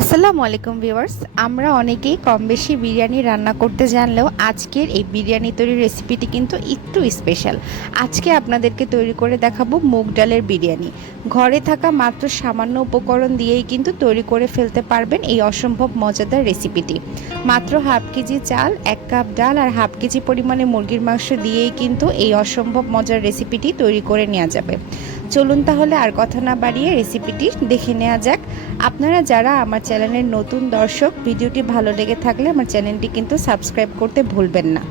আসসালামু আলাইকুম ভিউয়ার্স। আমরা অনেকেই কম বেশি বিরিয়ানি রান্না করতে জানলেও আজকের এই বিরিয়ানি তৈরির রেসিপিটি কিন্তু একটু স্পেশাল। আজকে আপনাদেরকে তৈরি করে দেখাবো মুগ ডালের বিরিয়ানি। ঘরে থাকা মাত্র সামান্য উপকরণ দিয়েই কিন্তু তৈরি করে ফেলতে পারবেন এই অসম্ভব মজাদার রেসিপিটি। মাত্র হাফ কেজি চাল, 1 কাপ ডাল আর হাফ কেজি পরিমাণে মুরগির মাংস দিয়েই কিন্তু এই অসম্ভব মজার রেসিপিটি তৈরি করে নেওয়া যাবে। চলুন তাহলে আর কথা না বাড়িয়ে রেসিপিটি দেখে নেওয়া যাক। আপনারা যারা আমার চ্যানেলের নতুন দর্শক, ভিডিওটি ভালো লেগে থাকলে আমার চ্যানেলটি কিন্তু সাবস্ক্রাইব করতে ভুলবেন না।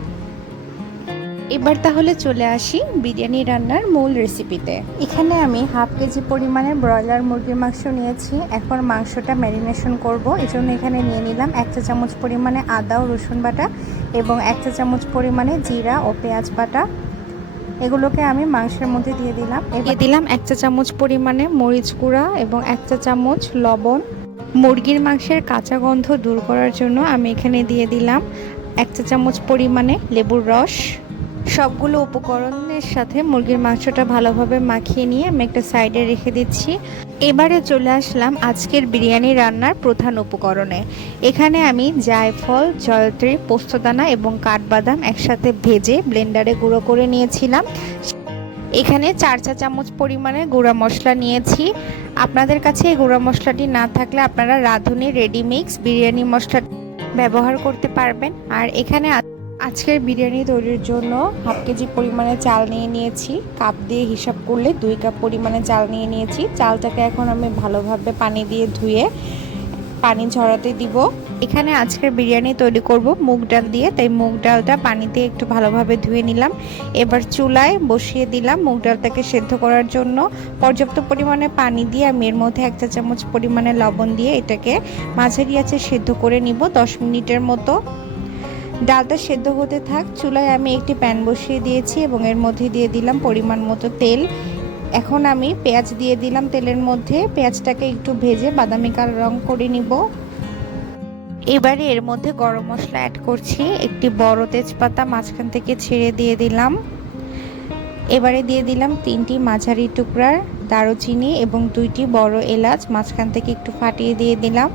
এবার তাহলে চলে আসি বিরিয়ানি রান্নার মূল রেসিপিতে। এখানে আমি হাফ কেজি পরিমাণে ব্রয়লার মুরগির মাংস নিয়েছি। এখন মাংসটা ম্যারিনেশন করব, এজন্য এখানে নিয়ে নিলাম 1 চা চামচ পরিমাণে আদা ও রসুন বাটা এবং 1 চা চামচ পরিমাণে জিরা ও পেঁয়াজ বাটা। এগুলোকে আমি মাংসের মধ্যে দিয়ে দিলাম। এবার দিলাম 1 চা চামচ পরিমাণে মরিচ গুঁড়া এবং 1 চা চামচ লবণ। মুরগির মাংসের কাঁচা গন্ধ দূর করার জন্য আমি এখানে দিয়ে দিলাম 1 চা চামচ পরিমাণে লেবুর রস। সবগুলো উপকরণের সাথে মুরগির মাংসটা ভালোভাবে মাখিয়ে নিয়ে আমি একটা সাইডে রেখে দিচ্ছি। এবারে চলে আসলাম আজকের বিরিয়ানি রান্নার প্রধান উপকরণে। এখানে আমি জায়ফল, জয়ত্রী, পোস্তদানা এবং কাঠবাদাম একসাথে ভেজে ব্লেন্ডারে গুঁড়ো করে নিয়েছিলাম। এখানে 4 চা চামচ পরিমাণে গুঁড়া মশলা নিয়েছি। আপনাদের কাছে এই গুঁড়া মশলাটি না থাকলে আপনারা রাঁধুনি রেডিমিক্স বিরিয়ানি মশলা ব্যবহার করতে পারবেন। আর এখানে আজকের বিরিয়ানি তৈরির জন্য হাফ কেজি পরিমাণে চাল নিয়ে নিয়েছি। কাপ দিয়ে হিসাব করলে 2 কাপ পরিমাণে চাল নিয়ে নিয়েছি। চালটাকে এখন আমি ভালোভাবে পানি দিয়ে ধুয়ে পানি ঝরাতে দিব। এখানে আজকের বিরিয়ানি তৈরি করব মুগ ডাল দিয়ে, তাই মুগ ডালটা পানিতে একটু ভালোভাবে ধুয়ে নিলাম। এবার চুলায় বসিয়ে দিলাম মুগ ডালটাকে সেদ্ধ করার জন্য। পর্যাপ্ত পরিমাণে পানি দিয়ে আমি এর মধ্যে 1 চা চামচ পরিমাণে লবণ দিয়ে এটাকে মাঝারি আঁচে সেদ্ধ করে নিব 10 মিনিটের মতো। ডালটা সেদ্ধ হতে থাক। চুলায় আমি একটি প্যান বসিয়ে দিয়েছি এবং এর মধ্যে দিয়ে দিলাম পরিমাণ মতো তেল। এখন আমি পেঁয়াজ দিয়ে দিলাম তেলের মধ্যে। পেঁয়াজটাকে একটু ভেজে বাদামি কালার রং করে নিব। এবারে এর মধ্যে গরম মশলা অ্যাড করছি। একটি বড় তেজপাতা মাঝখান থেকে ছেড়ে দিয়ে দিলাম। এবারে দিয়ে দিলাম 3টি মাঝারি টুকরার দারুচিনি এবং 2টি বড় এলাচ মাঝখান থেকে একটু ফাটিয়ে দিয়ে দিলাম।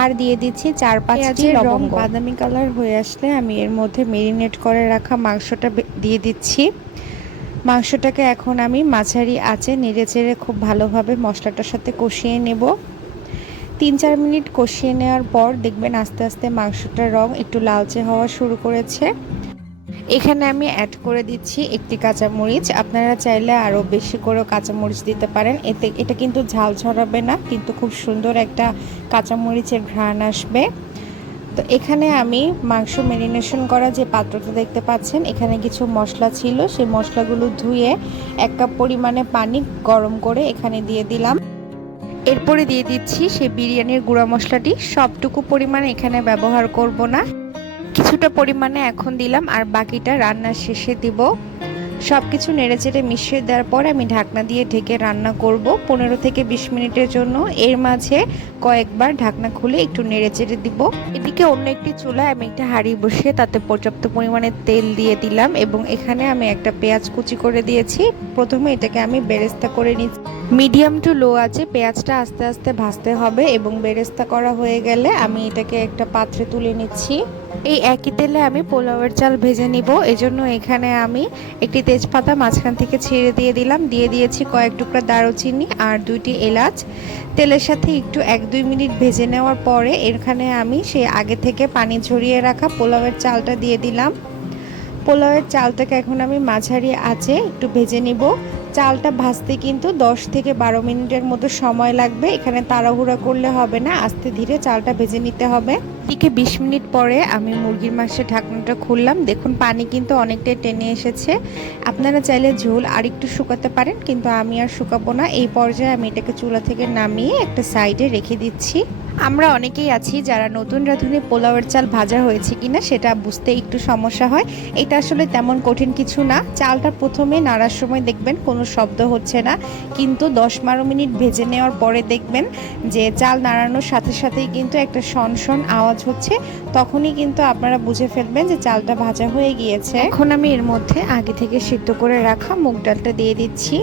আর দিয়ে দিচ্ছি 4-5টি লবঙ্গ। বাদামি কালার হয়ে আসলে আমি এর মধ্যে মেরিনেট করে রাখা মাংসটা দিয়ে দিচ্ছি। মাংসটাকে এখন আমি মাঝারি আঁচে নেড়েচেড়ে খুব ভালোভাবে মশলাটার সাথে কষিয়ে নেব। 3-4 মিনিট কষিয়ে নেওয়ার পর দেখবেন আস্তে আস্তে মাংসটার রং একটু লালচে হওয়া শুরু করেছে। এখানে আমি অ্যাড করে দিচ্ছি একটি কাঁচামরিচ। আপনারা চাইলে আরও বেশি করেও কাঁচামরিচ দিতে পারেন। এটা কিন্তু ঝাল ছড়াবে না, কিন্তু খুব সুন্দর একটা কাঁচামরিচের ঘ্রাণ আসবে। তো এখানে আমি মাংস ম্যারিনেশন করা যে পাত্রটা দেখতে পাচ্ছেন, এখানে কিছু মশলা ছিল, সেই মশলাগুলো ধুয়ে 1 কাপ পরিমাণে পানি গরম করে এখানে দিয়ে দিলাম। এরপরে দিয়ে দিচ্ছি সেই বিরিয়ানির গুঁড়া মশলাটি। সবটুকু পরিমাণে এখানে ব্যবহার করব না, কিছুটা পরিমাণে এখন দিলাম আর বাকিটা রান্নার শেষে দিব। সব কিছু নেড়েচেড়ে মিশিয়ে দেওয়ার পর আমি ঢাকনা দিয়ে ঢেকে রান্না করব 15 থেকে 20 মিনিটের জন্য। এর মাঝে কয়েকবার ঢাকনা খুলে একটু নেড়েচেড়ে দিব। এদিকে অন্য একটি চুলায় আমি একটা হাঁড়ি বসিয়ে তাতে পর্যাপ্ত পরিমাণে তেল দিয়ে দিলাম এবং এখানে আমি একটা পেঁয়াজ কুচি করে দিয়েছি। প্রথমে এটাকে আমি বেরেস্তা করে নিচ্ছি। মিডিয়াম টু লো আছে পেঁয়াজটা আস্তে আস্তে ভাজতে হবে এবং বেরেস্তা করা হয়ে গেলে আমি এটাকে একটা পাত্রে তুলে নিচ্ছি। এই একই তেলে আমি পোলাওয়ের চাল ভেজে নিব, এজন্য এখানে আমি একটি তেজপাতা মাঝখান থেকে ছেড়ে দিয়ে দিলাম। দিয়ে দিয়েছি কয়েক টুকরা দারুচিনি আর 2টি এলাচ। তেলের সাথে একটু 1-2 মিনিট ভেজে নেওয়ার পরে এখানে আমি সেই আগে থেকে পানি ঝরিয়ে রাখা পোলাওয়ের চালটা দিয়ে দিলাম। পোলাওয়ের চালটাকে এখন আমি মাঝারি আঁচে একটু ভেজে নিব। চালটা ভাজতে কিন্তু 10 থেকে 12 মিনিটের মতো সময় লাগবে। এখানে তাড়াহুড়া করলে হবে না, আস্তে ধীরে চালটা ভেজে নিতে হবে। এদিকে 20 মিনিট পরে আমি মুরগির মাংসের ঢাকনাটা খুললাম। দেখুন পানি কিন্তু অনেকটাই টেনে এসেছে। আপনারা চাইলে ঝোল আর একটু শুকাতে পারেন, কিন্তু আমি আর শুকাবো না। এই পর্যায়ে আমি এটাকে চুলা থেকে নামিয়ে একটা সাইডে রেখে দিচ্ছি। আমরা অনেকেই আছি যারা নতুন রাঁধুনি পোলাওয়ের চাল ভাজা হয়েছে কিনা সেটা বুঝতে একটু সমস্যা হয়। এটা আসলে তেমন কঠিন কিছু না। চালটা প্রথমে নাড়ার সময় দেখবেন কোনো শব্দ হচ্ছে না, কিন্তু 10-12 মিনিট ভেজে নেওয়ার পরে দেখবেন যে চাল নাড়ানোর সাথে সাথেই কিন্তু একটা শন আওয়াজ হচ্ছে। তখনই কিন্তু আপনারা বুঝে ফেলবেন যে চালটা ভাজা হয়ে গিয়েছে। এখন আমি এর মধ্যে আগে থেকে সিদ্ধ করে রাখা মুগ ডালটা দিয়ে দিচ্ছি।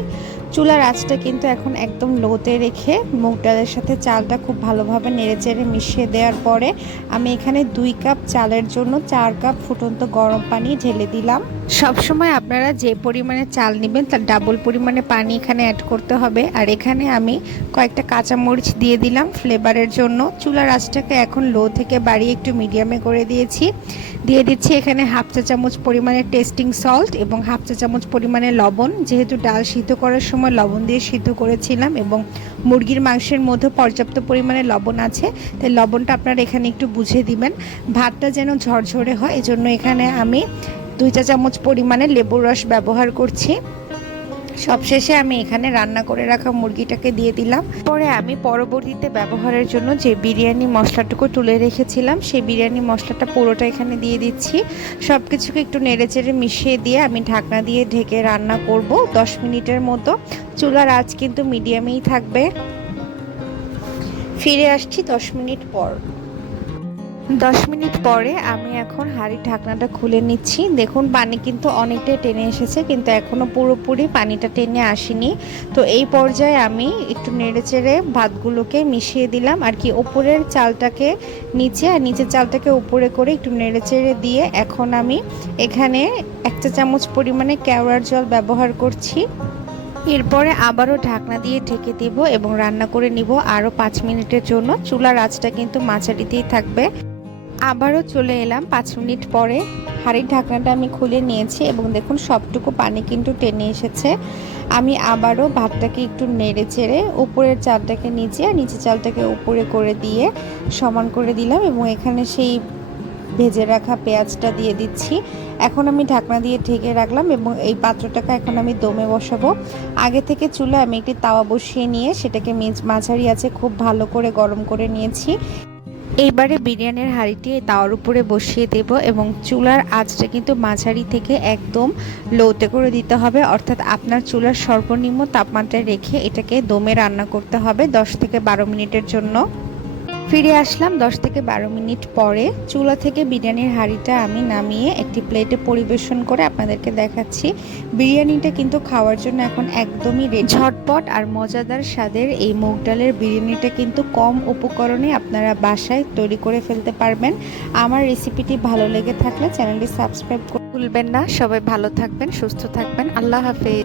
চুলার আঁচটা কিন্তু এখন একদম লোতে রেখে মুগ ডালের সাথে চালটা খুব ভালোভাবে নেড়েচেড়ে মিশিয়ে দেওয়ার পরে আমি এখানে 2 কাপ চালের জন্য 4 কাপ ফুটন্ত গরম পানি ঢেলে দিলাম। সবসময় আপনারা যে পরিমাণে চাল নেবেন তার ডাবল পরিমাণে পানি এখানে অ্যাড করতে হবে। আর এখানে আমি কয়েকটা কাঁচামরিচ দিয়ে দিলাম ফ্লেভারের জন্য। চুলার আঁচটাকে এখন লো থেকে বাড়িয়ে একটু মিডিয়ামে করে দিয়েছি। দিয়ে দিচ্ছি এখানে হাফ চা চামচ পরিমাণে টেস্টিং সল্ট এবং হাফ চা চামচ পরিমাণে লবণ। যেহেতু ডাল সিদ্ধ করার সময় লবণ দিয়ে সিদ্ধ করেছিলাম এবং মুরগির মাংসের মধ্যে পর্যাপ্ত পরিমাণে লবণ আছে, তাই লবণটা আপনারা এখানে একটু বুঝে দিবেন। ভাতটা যেন ঝরঝরে হয় এজন্য এখানে আমি 2 চা চামচ পরিমাণে লেবুর রস ব্যবহার করছি। সবশেষে আমি এখানে রান্না করে রাখা মুরগিটাকে দিয়ে দিলাম। পরে আমি পরবর্তীতে ব্যবহারের জন্য যে বিরিয়ানি মশলাটুকু তুলে রেখেছিলাম সেই বিরিয়ানি মশলাটা পুরোটা এখানে দিয়ে দিচ্ছি। সব কিছুকে একটু নেড়েচেড়ে মিশিয়ে দিয়ে আমি ঢাকনা দিয়ে ঢেকে রান্না করব 10 মিনিটের মতো। চুলার আঁচ কিন্তু মিডিয়ামেই থাকবে। ফিরে আসছি 10 মিনিট পর। 10 মিনিট পরে আমি এখন হাঁড়ির ঢাকনাটা খুলে নিচ্ছি। দেখুন পানি কিন্তু অনেকটাই টেনে এসেছে, কিন্তু এখনও পুরোপুরি পানিটা টেনে আসেনি। তো এই পর্যায়ে আমি একটু নেড়েচেড়ে ভাতগুলোকে মিশিয়ে দিলাম আর কি, ওপরের চালটাকে নিচে আর নিচের চালটাকে উপরে করে একটু নেড়েচেড়ে দিয়ে এখন আমি এখানে 1 চা চামচ পরিমাণে কেওড়ার জল ব্যবহার করছি। এরপরে আবারও ঢাকনা দিয়ে ঢেকে দেব এবং রান্না করে নিব আরও 5 মিনিটের জন্য। চুলার আঁচটা কিন্তু মাঝারিতেই থাকবে। আবারও চলে এলাম 5 মিনিট পরে। হাঁড়ির ঢাকনাটা আমি খুলে নিয়েছি এবং দেখুন সবটুকু পানি কিন্তু টেনে এসেছে। আমি আবারও ভাতটাকে একটু নেড়ে চেড়ে উপরের চালটাকে নিচে আর নিচের চালটাকে উপরে করে দিয়ে সমান করে দিলাম এবং এখানে সেই ভেজে রাখা পেঁয়াজটা দিয়ে দিচ্ছি। এখন আমি ঢাকনা দিয়ে ঢেকে রাখলাম এবং এই পাত্রটাকে এখন আমি দমে বসাবো। আগে থেকে চুলায় আমি একটি তাওয়া বসিয়ে নিয়ে সেটাকে মাঝারি আছে খুব ভালো করে গরম করে নিয়েছি। এইবারে বিরিয়ানির হাঁড়িটি তাওয়ার উপরে বসিয়ে দেব এবং চুলার আঁচটা কিন্তু মাঝারি থেকে একদম লোতে করে দিতে হবে, অর্থাৎ আপনার চুলার সর্বনিম্ন তাপমাত্রায় রেখে এটাকে দমে রান্না করতে হবে 10 থেকে 12 মিনিটের জন্য। ফিরে আসলাম 10 থেকে 12 মিনিট পরে। চুলা থেকে বিরিয়ানির হাঁড়িটা আমি নামিয়ে একটি প্লেটে পরিবেশন করে আপনাদেরকে দেখাচ্ছি। বিরিয়ানিটা কিন্তু খাওয়ার জন্য এখন একদমই রেডি। ঝটপট আর মজাদার স্বাদের এই মুগ ডালের বিরিয়ানিটা কিন্তু কম উপকরণে আপনারা বাসায় তৈরি করে ফেলতে পারবেন। আমার রেসিপিটি ভালো লেগে থাকলে চ্যানেলটি সাবস্ক্রাইব করতে ভুলবেন না। সবাই ভালো থাকবেন, সুস্থ থাকবেন। আল্লাহ হাফেজ।